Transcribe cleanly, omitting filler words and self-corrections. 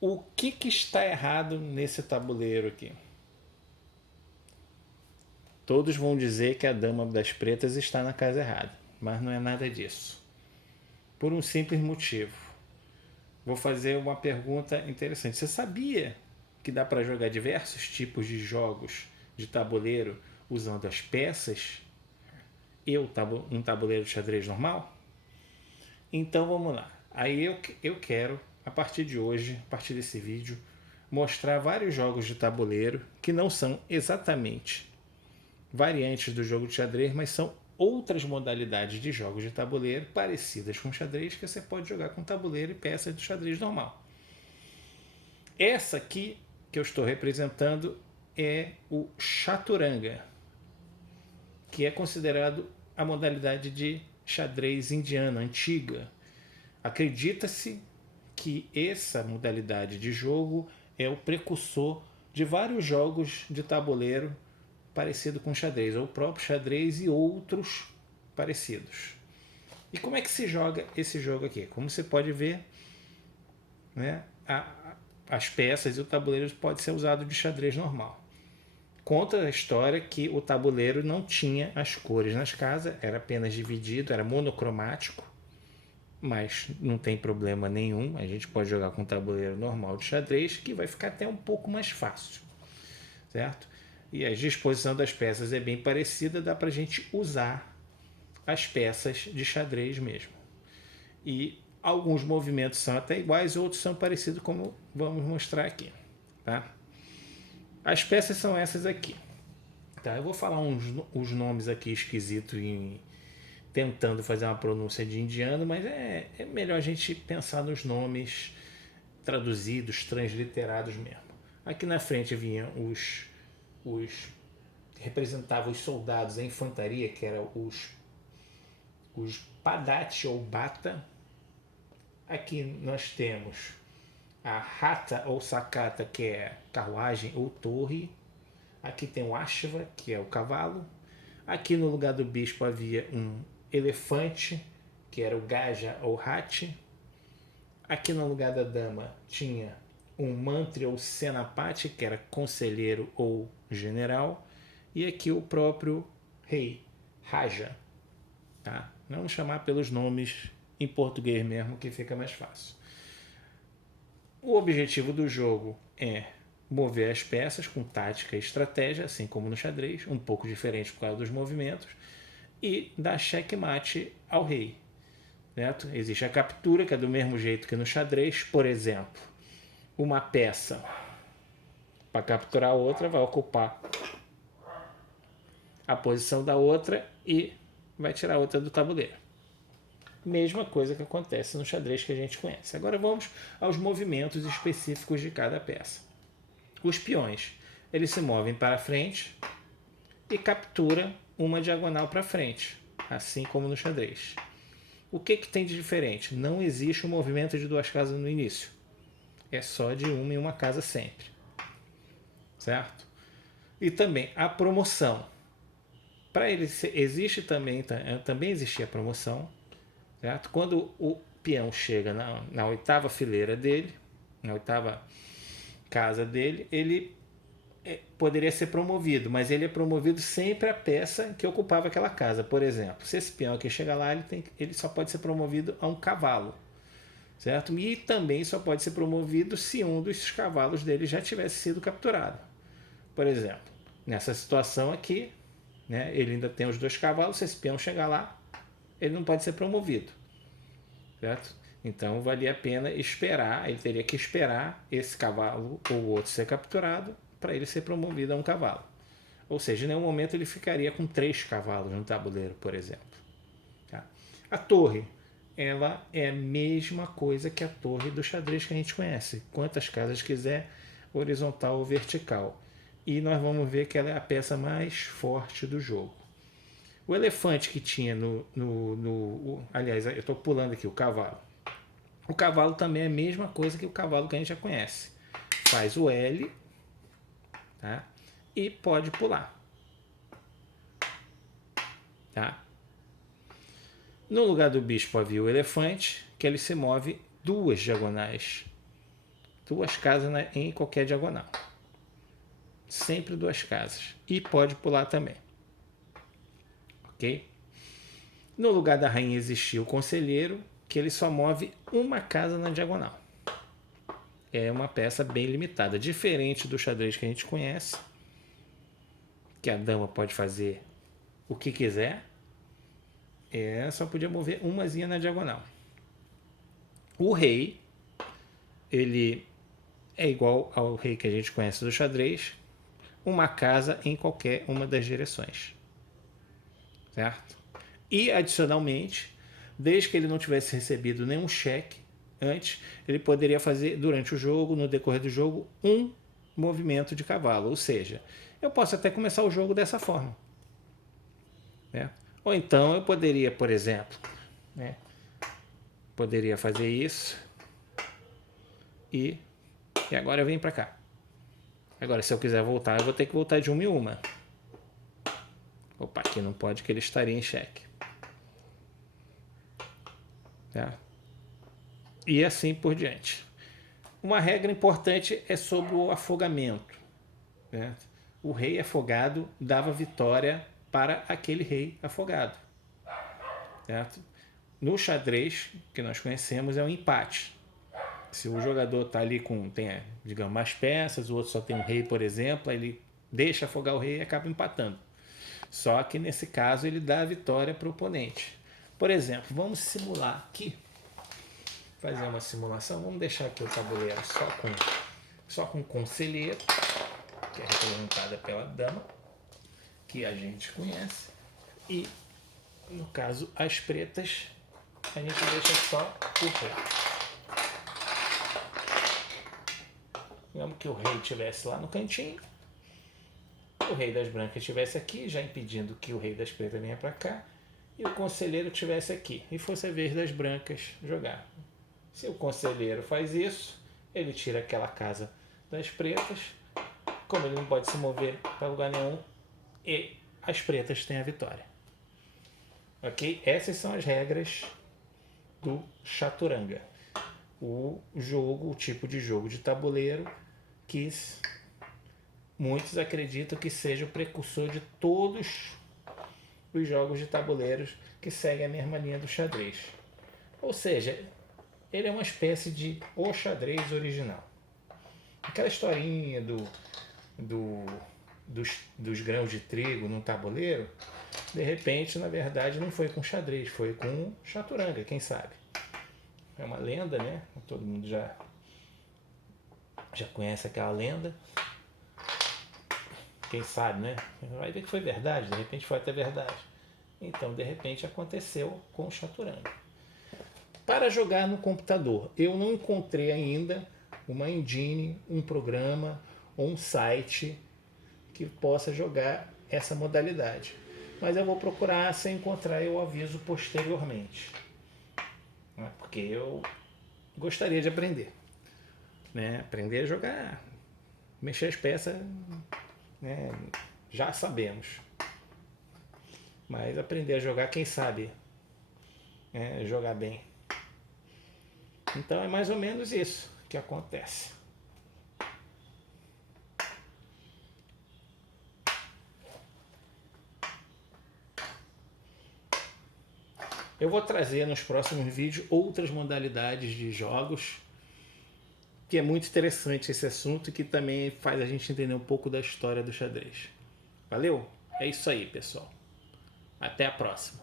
O que está errado nesse tabuleiro aqui? Todos vão dizer que a dama das pretas está na casa errada, mas não é nada disso. Por um simples motivo. Vou fazer uma pergunta interessante. Você sabia que dá para jogar diversos tipos de jogos de tabuleiro usando as peças e um tabuleiro de xadrez normal? Então vamos lá. Aí eu quero, a partir de hoje, a partir desse vídeo, mostrar vários jogos de tabuleiro que não são exatamente variantes do jogo de xadrez, mas são outras modalidades de jogos de tabuleiro parecidas com xadrez que você pode jogar com tabuleiro e peças do xadrez normal. Essa aqui que eu estou representando é o chaturanga, que é considerado a modalidade de xadrez indiana antiga. Acredita-se que essa modalidade de jogo é o precursor de vários jogos de tabuleiro parecido com xadrez, ou o próprio xadrez e outros parecidos. E como é que se joga esse jogo aqui? Como você pode ver, né, as peças e o tabuleiro pode ser usado de xadrez normal. Conta a história que o tabuleiro não tinha as cores nas casas, era apenas dividido, era monocromático, mas não tem problema nenhum, a gente pode jogar com um tabuleiro normal de xadrez, que vai ficar até um pouco mais fácil, certo? E a disposição das peças é bem parecida, dá para a gente usar as peças de xadrez mesmo. E alguns movimentos são até iguais, outros são parecidos, como vamos mostrar aqui. Tá? As peças são essas aqui. Tá? Eu vou falar uns nomes aqui esquisitos, tentando fazer uma pronúncia de indiano, mas é melhor a gente pensar nos nomes traduzidos, transliterados mesmo. Aqui na frente vinham representavam os soldados, a infantaria, que eram os padate ou bata. Aqui nós temos a rata ou sacata, que é carruagem ou torre. Aqui tem o ashva, que é o cavalo. Aqui no lugar do bispo havia um elefante, que era o gaja ou hati. Aqui no lugar da dama tinha um mantri ou senapati, que era conselheiro ou general. E aqui o próprio rei, raja. Tá? Vamos chamar pelos nomes em português mesmo, que fica mais fácil. O objetivo do jogo é mover as peças com tática e estratégia, assim como no xadrez, um pouco diferente por causa dos movimentos, e dar checkmate ao rei. Certo? Existe a captura, que é do mesmo jeito que no xadrez. Por exemplo, uma peça para capturar a outra vai ocupar a posição da outra e vai tirar a outra do tabuleiro. Mesma coisa que acontece no xadrez que a gente conhece. Agora vamos aos movimentos específicos de cada peça. Os peões, eles se movem para frente e captura uma diagonal para frente, assim como no xadrez. O que tem de diferente? Não existe um movimento de duas casas no início. É só de uma em uma casa sempre. Certo? E também a promoção. Para ele existe também existia a promoção, certo? Quando o peão chega na oitava fileira dele, na oitava casa dele, ele poderia ser promovido, mas ele é promovido sempre a peça que ocupava aquela casa. Por exemplo, se esse peão aqui chega lá, ele só pode ser promovido a um cavalo, certo? E também só pode ser promovido se um dos cavalos dele já tivesse sido capturado. Por exemplo, nessa situação aqui, né, ele ainda tem os dois cavalos, se esse peão chegar lá, ele não pode ser promovido, certo? Então valia a pena esperar, ele teria que esperar esse cavalo ou o outro ser capturado para ele ser promovido a um cavalo. Ou seja, em nenhum momento ele ficaria com 3 cavalos no tabuleiro, por exemplo. Tá? A torre, ela é a mesma coisa que a torre do xadrez que a gente conhece. Quantas casas quiser, horizontal ou vertical. E nós vamos ver que ela é a peça mais forte do jogo. O elefante que tinha aliás, eu estou pulando aqui o cavalo. O cavalo também é a mesma coisa que o cavalo que a gente já conhece. Faz o L, tá? E pode pular. Tá? No lugar do bispo havia o elefante, que ele se move 2 diagonais duas casas em qualquer diagonal. Sempre duas casas. E pode pular também. Ok? No lugar da rainha existia o conselheiro, que ele só move uma casa na diagonal. É uma peça bem limitada. Diferente do xadrez que a gente conhece, que a dama pode fazer o que quiser, só podia mover umazinha na diagonal. O rei, ele é igual ao rei que a gente conhece do xadrez, uma casa em qualquer uma das direções. Certo? E, adicionalmente, desde que ele não tivesse recebido nenhum cheque antes, ele poderia fazer, durante o jogo, no decorrer do jogo, um movimento de cavalo. Ou seja, eu posso até começar o jogo dessa forma. Né? Ou então eu poderia, por exemplo, poderia fazer isso e agora eu venho para cá. Agora, se eu quiser voltar, eu vou ter que voltar de uma em uma. Opa, aqui não pode, que ele estaria em xeque. Tá? E assim por diante. Uma regra importante é sobre o afogamento. Né? O rei afogado dava vitória para aquele rei afogado. Certo? No xadrez, que nós conhecemos, é um empate. Se o jogador está ali tem, digamos, mais peças, o outro só tem um rei, por exemplo, aí ele deixa afogar o rei e acaba empatando. Só que nesse caso ele dá a vitória para o oponente. Por exemplo, vamos simular aqui. Fazer uma simulação. Vamos deixar aqui o tabuleiro só com conselheiro, que é representada pela dama, que a gente conhece. E, no caso, as pretas, a gente deixa só o rei. Digamos que o rei estivesse lá no cantinho. O rei das brancas estivesse aqui, já impedindo que o rei das pretas venha para cá. E o conselheiro estivesse aqui. E fosse a vez das brancas jogar. Se o conselheiro faz isso, ele tira aquela casa das pretas. Como ele não pode se mover para lugar nenhum, e as pretas têm a vitória. Ok? Essas são as regras do chaturanga. O tipo de jogo de tabuleiro que muitos acreditam que seja o precursor de todos os jogos de tabuleiros que seguem a mesma linha do xadrez. Ou seja, ele é uma espécie de o xadrez original. Aquela historinha dos grãos de trigo num tabuleiro, de repente, na verdade, não foi com xadrez, foi com chaturanga, quem sabe? É uma lenda, né? Todo mundo já conhece aquela lenda. Quem sabe, né? Vai ver que foi verdade, de repente foi até verdade. Então, de repente, aconteceu com o chaturanga. Para jogar no computador, eu não encontrei ainda uma engine, um programa ou um site que possa jogar essa modalidade. Mas eu vou procurar, se encontrar eu aviso posteriormente. Porque eu gostaria de aprender. Né? Aprender a jogar, mexer as peças, né? Já sabemos. Mas aprender a jogar, quem sabe, jogar bem. Então é mais ou menos isso que acontece. Eu vou trazer nos próximos vídeos outras modalidades de jogos, que é muito interessante esse assunto e que também faz a gente entender um pouco da história do xadrez. Valeu? É isso aí, pessoal. Até a próxima.